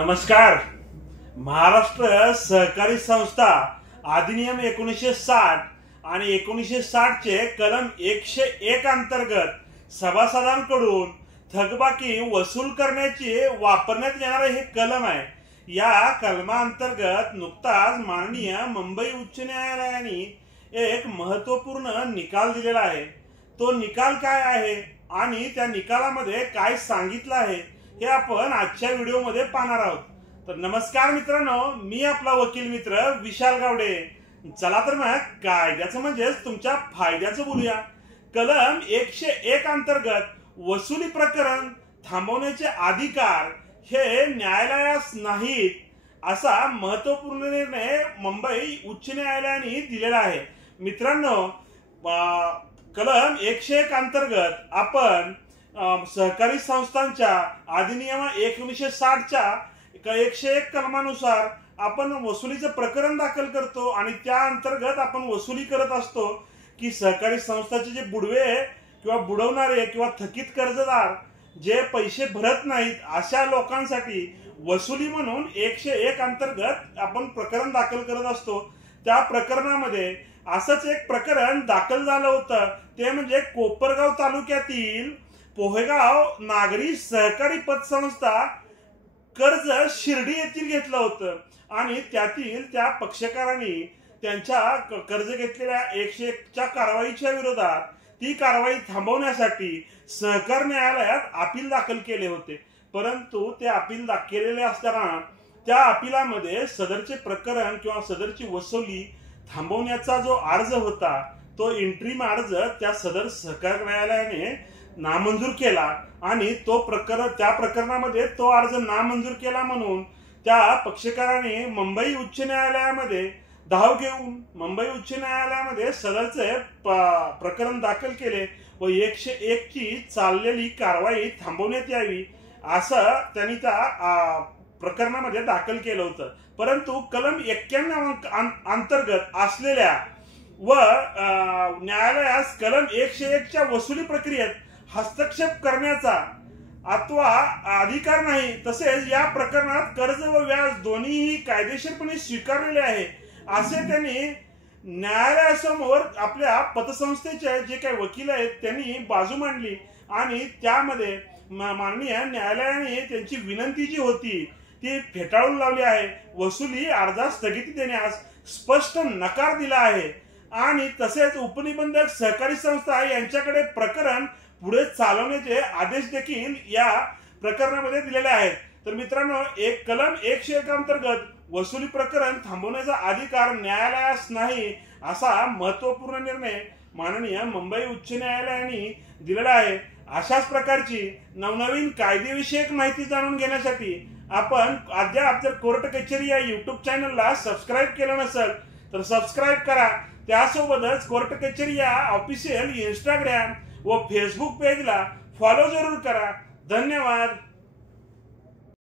नमस्कार। महाराष्ट्र सहकारी संस्था अधिनियम 1960 आणि 1960 चे कलम 101 अंतर्गत सभासदांकडून थकबाकी वसूल करण्याची वापरण्यात येणारे हे कलम आहे। या कलमांतर्गत नुकताच माननीय मुंबई उच्च न्यायालयाने एक महत्त्वपूर्ण निकाल दिलेला आहे। तो निकाल काय आहे आणि त्या निकालामध्ये काय सांगितलं आहे हे आपण आजच्या व्हिडिओमध्ये पाहणार आहोत। तर नमस्कार मित्रांनो, मी आपला वकील मित्र विशाल गावडे। चला तर मग कायद्याचं म्हणजेच तुमच्या फायद्याचं बोलूया। कलम 101 अंतर्गत वसुली प्रकरण थांबवण्याचे अधिकार हे न्यायालयास नाहीत असा महत्त्वपूर्ण निर्णय मुंबई उच्च न्यायालयाने दिलेला आहे। मित्रांनो, कलम 101 अंतर्गत आपण सहकारी संस्थांच्या अधिनियम 1960 च्या 101 कलमानुसार आपण वसुलीचं प्रकरण दाखल करतो आणि त्या अंतर्गत आपण वसुली करत असतो की सहकारी संस्थांचे जे बुडवे किंवा बुडवणारे किंवा थकीत कर्जदार जे पैसे भरत नाहीत अशा लोकांसाठी वसुली म्हणून 101 अंतर्गत आपण प्रकरण दाखल करत असतो। त्या प्रकरणामध्ये असंच एक प्रकरण दाखल झालं होतं, ते म्हणजे कोपरगाव तालुक्यातील पोहेगाव नागरी सहकारी पतसंस्था कर्ज शिर्डी येथील घेतलं होतं आणि त्यातील त्या पक्षकारांनी त्यांच्या कर्ज घेतलेल्या 101 च्या कारवाईच्या विरोधात ती कारवाई थांबवण्यासाठी सहकार न्यायालयात अपील दाखल केले होते। परंतु ते अपील केलेले असताना त्या अपीलामध्ये सदरचे प्रकरण किंवा सदरची वसुली थांबवण्याचा जो अर्ज होता तो इंट्रीम अर्ज त्या सदर सहकार न्यायालयाने नामंजूर केला आणि त्या प्रकरणामध्ये तो अर्ज नामंजूर केला म्हणून त्या पक्षकारांनी मुंबई उच्च न्यायालयामध्ये धाव घेऊन मुंबई उच्च न्यायालयामध्ये सदरचे प्रकरण दाखल केले व 101 ची चाललेली कारवाई थांबवण्यात यावी असं त्यांनी त्या प्रकरणामध्ये दाखल केलं होतं। परंतु कलम 91 अंतर्गत असलेल्या व न्यायालयास कलम 101 च्या वसुली प्रक्रियेत हस्तक्षेप करण्याचा अथवा अधिकार नाही। तसेच या प्रकरणात कर्ज व व्याज दोन्हीही कायदेशीरपणे स्वीकारलेले आहे असे त्यांनी न्यायालयासमोर आपल्या पतसंस्थेचे जे काही वकील आहेत त्यांनी बाजू मांडली आणि त्यामध्ये माननीय न्यायालयाने त्यांची विनंती जी होती ती फेटाळून लावली आहे। वसुली अर्जास स्थगिती देण्यास स्पष्ट नकार दिला आहे आणि तसेच उपनिबंधक सहकारी संस्था यांच्याकडे प्रकरण पुढे चालवण्याचे आदेश देखील या प्रकरणामध्ये दिलेले आहेत। तर मित्रांनो, कलम 101 अंतर्गत वसुली प्रकरण थांबवण्याचा अधिकार न्यायालयास नाही असा महत्त्वपूर्ण निर्णय माननीय मुंबई उच्च न्यायालयाने दिलेला आहे। अशाच प्रकारची नवनवीन कायदेविषयक माहिती जाणून घेण्यासाठी आपण अद्याप जर कोर्ट कचेरी या YouTube चॅनलला सबस्क्राईब केलं नसेल तर सबस्क्राईब करा। त्यासोबतच कोर्ट कचेरी या ऑफिशियल इंस्टाग्राम व फेसबुक पेजला फॉलो जरूर करा। धन्यवाद।